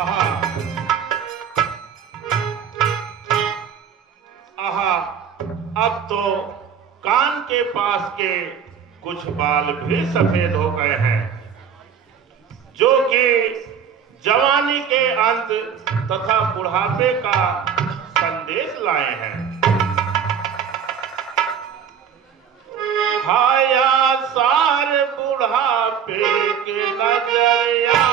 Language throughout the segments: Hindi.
आहा आहा, अब तो कान के पास के कुछ बाल भी सफेद हो गए हैं, जो कि जवानी के अंत तथा बुढ़ापे का संदेश लाए हैं। हाया सार बुढ़ापे के नजरिया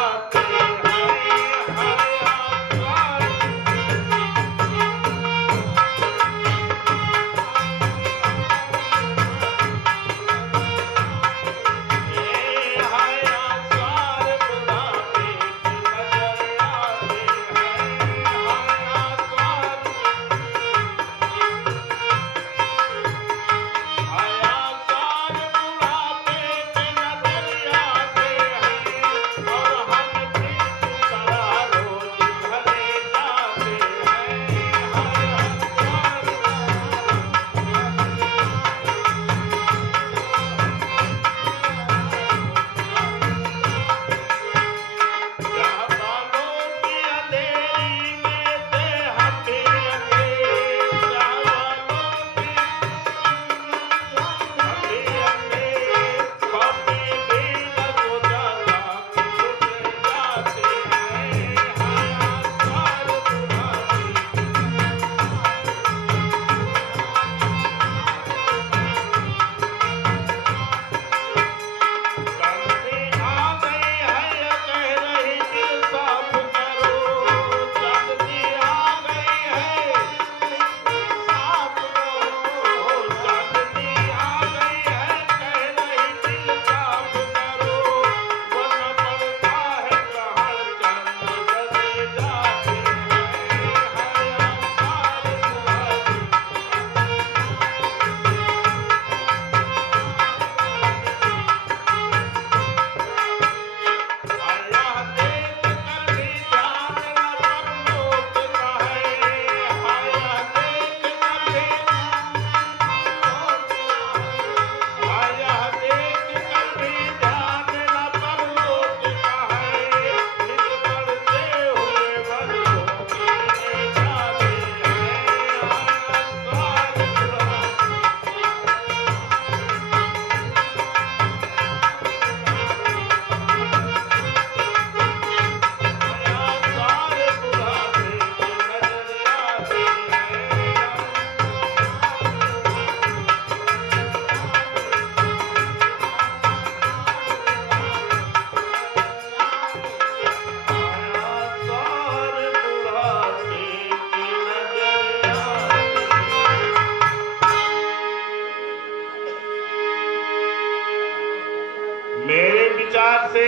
मेरे विचार से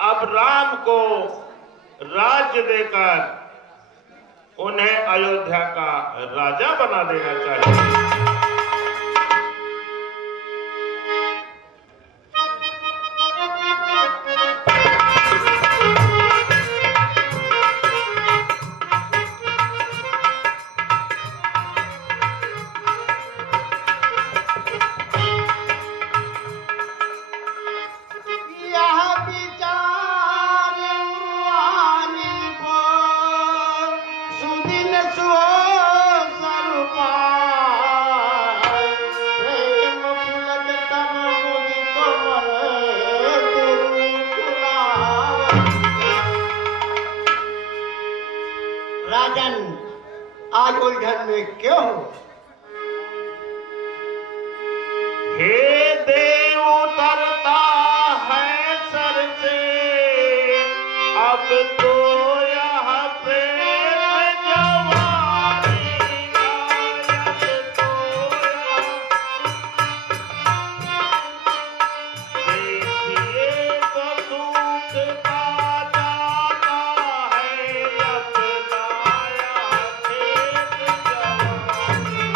अब राम को राज्य देकर उन्हें अयोध्या का राजा बना देना चाहिए। राजन, आज उलझन में क्यों? हे देव उतरता है सर से, अब तो यह प्रेम जवानी गायब सोया। देखिए तो सूखता जाता है अपना यह खेत जवानी।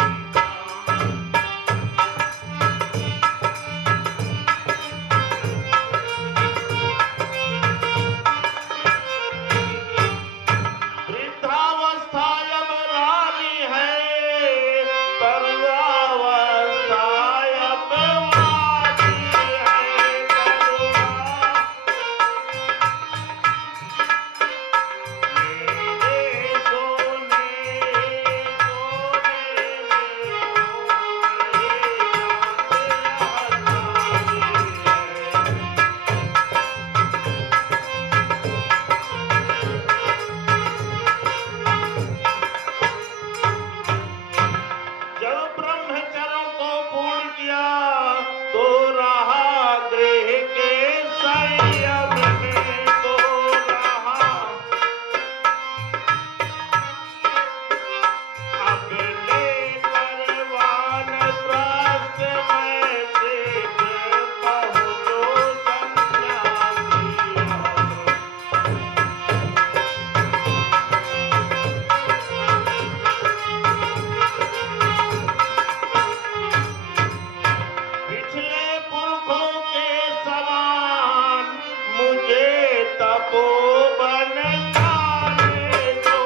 तपोवन जाने जो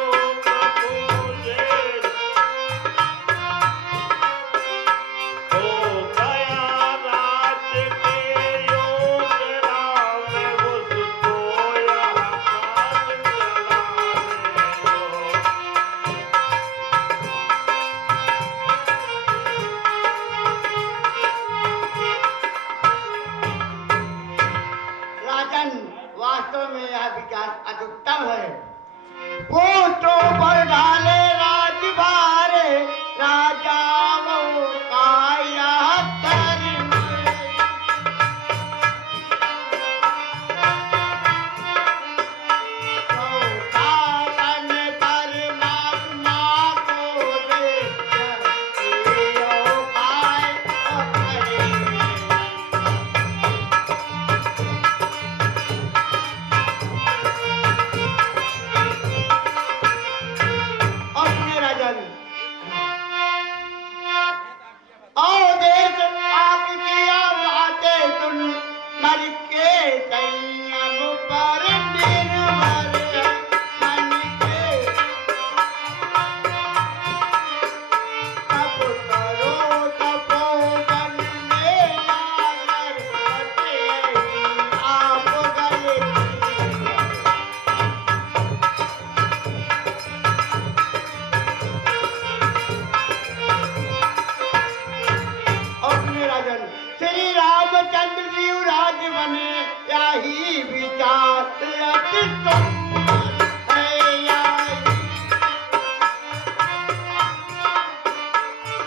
कपूजे हो गया राज के योग राम उसको यहाँ काज चलाने दो। राजन, वास्तव में यह विचार अत्युत्तम है। पूतो पर डाले राजभारे, राजाओं का यह धर्म है। सौदावन परमात्मा को देख, यो पाए अपने। अपने राजन, आओ देश आपकी बातें सुन, मर के संयम पर निर्भर मन के। तप करो तपोवन में जाकर, बटे आप गए। अपने राजन, श्री रामचंद्र जी राज बने, यही विचार अतिसुंदर है। यही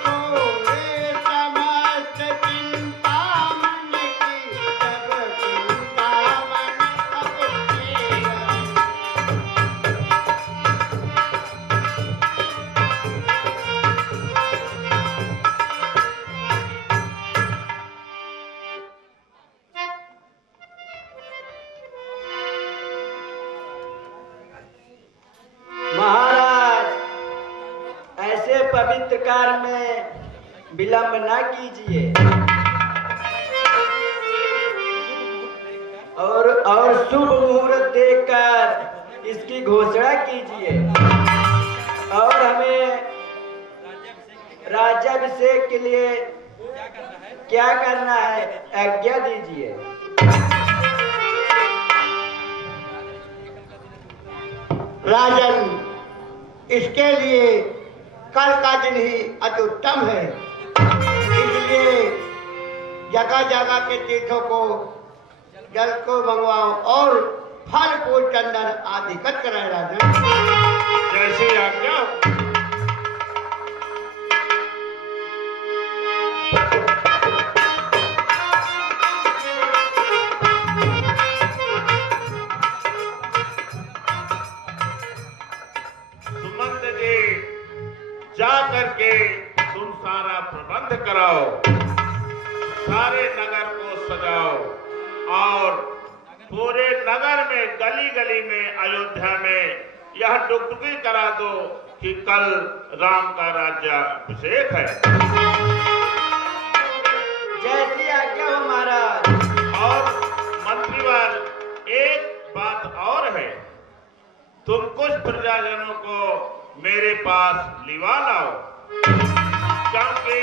सोए समस्त चिंता मन की, सब चिंता मन अपने रही। महाराज, ऐसे पवित्र कार्य में विलंब न कीजिए और शुभ मुहूर्त देखकर इसकी घोषणा कीजिए और हमें राज्याभिषेक के लिए क्या करना है आज्ञा दीजिए। राजन, इसके लिए कल का दिन ही अति उत्तम है। इसलिए जगह जगह के तीर्थों को जल को मंगवाओ और फल फूल चंदन आदि कट कराए। राजन, जैसे आज्ञा। सुमंत जी, जा करके तुम सारा प्रबंध कराओ, सारे नगर को सजाओ और पूरे नगर में गली गली में अयोध्या में यह डुगडुगी करा दो कि कल राम का राज्याभिषेक है। जैसी आज्ञा हो महाराज। और मंत्रीवर, एक बात और है, तुम कुछ प्रजाजनों को मेरे पास लिवा लाओ, क्योंकि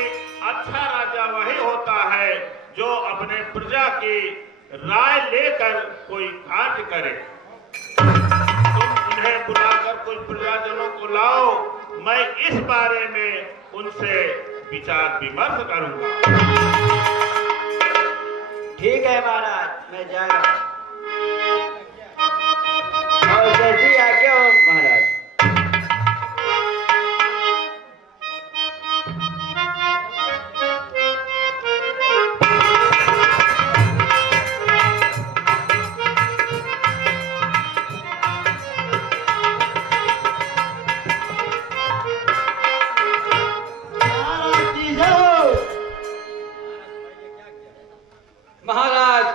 अच्छा राजा वही होता है जो अपने प्रजा की राय लेकर कोई कार्य करे। तुम उन्हें बुलाकर कुछ प्रजाजनों को लाओ, मैं इस बारे में उनसे विचार विमर्श करूंगा। ठीक है महाराज, मैं जा रहा हूं। और जैसी आज्ञा हो महाराज। महाराज,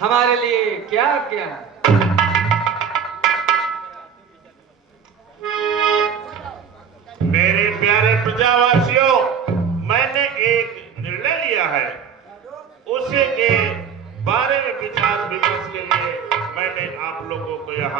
हमारे लिए क्या क्या है? मेरे प्यारे प्रजावासियों, मैंने एक निर्णय लिया है, उसी के बारे में विचार विमर्श के लिए मैंने आप लोगों को यहाँ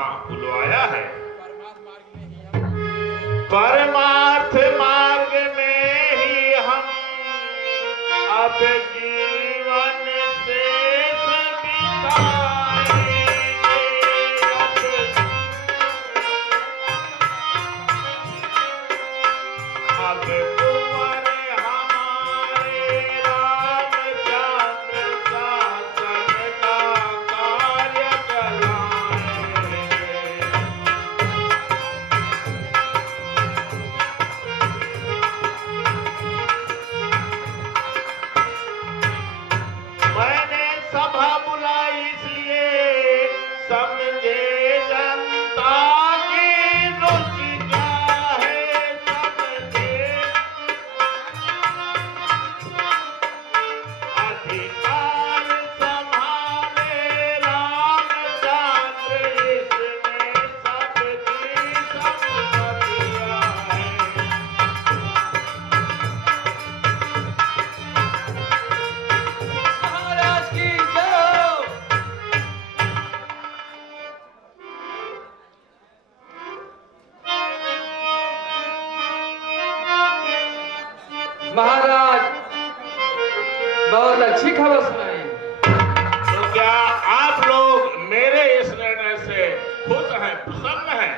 अच्छी खबर सुनाए। तो क्या आप लोग मेरे इस निर्णय से खुश हैं, प्रसन्न हैं?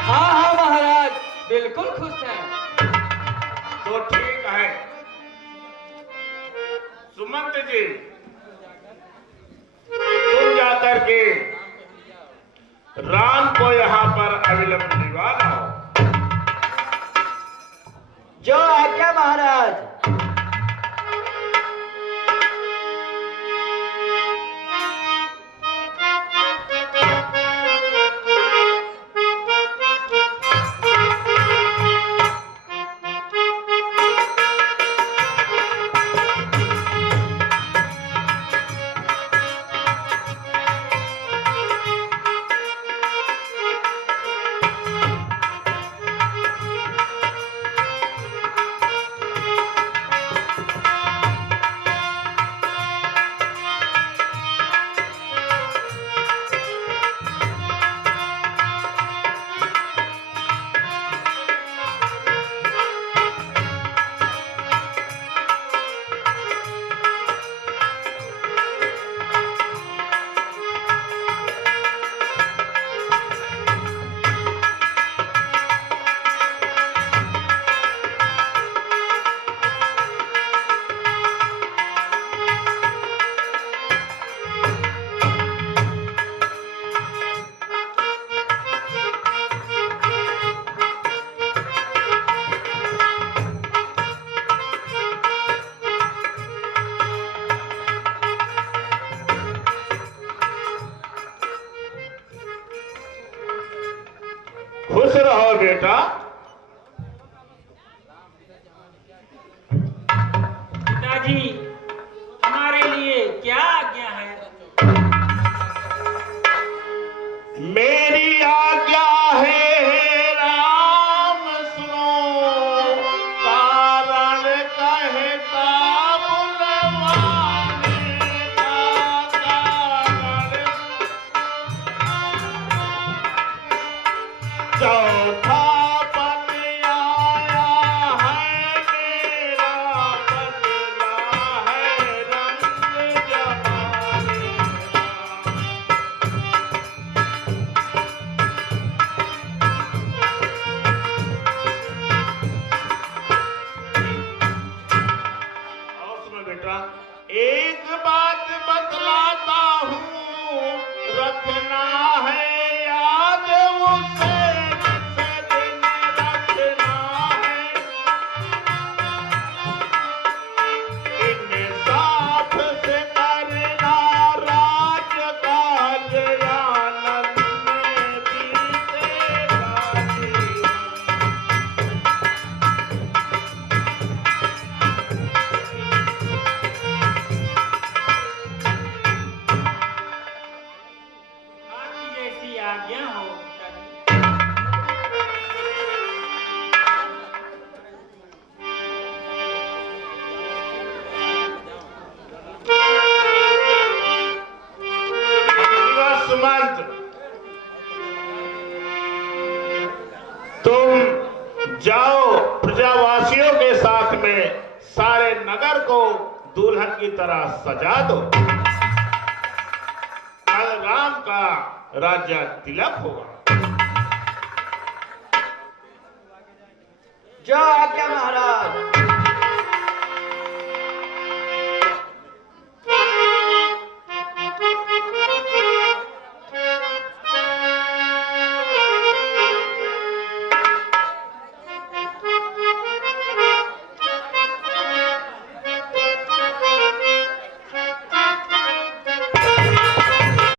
हाँ हाँ महाराज, बिल्कुल खुश हैं। तो ठीक है। सुमंत जी, तुम जाकर के राम को यहाँ पर अविलंब दिवा लाओ। जो आज्ञा महाराज। खुश रहो बेटा। पिताजी, हमारे लिए क्या आज्ञा है? मेरी आज्ञा है हे राम सुनो, कारण कहता बुलवाने का कारण। चौथा पद आया है मेरा, बदला है रंग जमाने का। और सुनो बेटा, एक बात बतलाता हूँ, रखना है याद उसे, जिसे दिन रखना है। इंसाफ से करना राज काज, आनंद में बीतेगा जीवन। आपकी जैसी आज्ञा हो पिताजी। सुमंत, तुम जाओ प्रजावासियों के साथ में सारे नगर को दुल्हन की तरह सजा दो। कल राम का राज्य तिलक होगा। जो आज्ञा महाराज।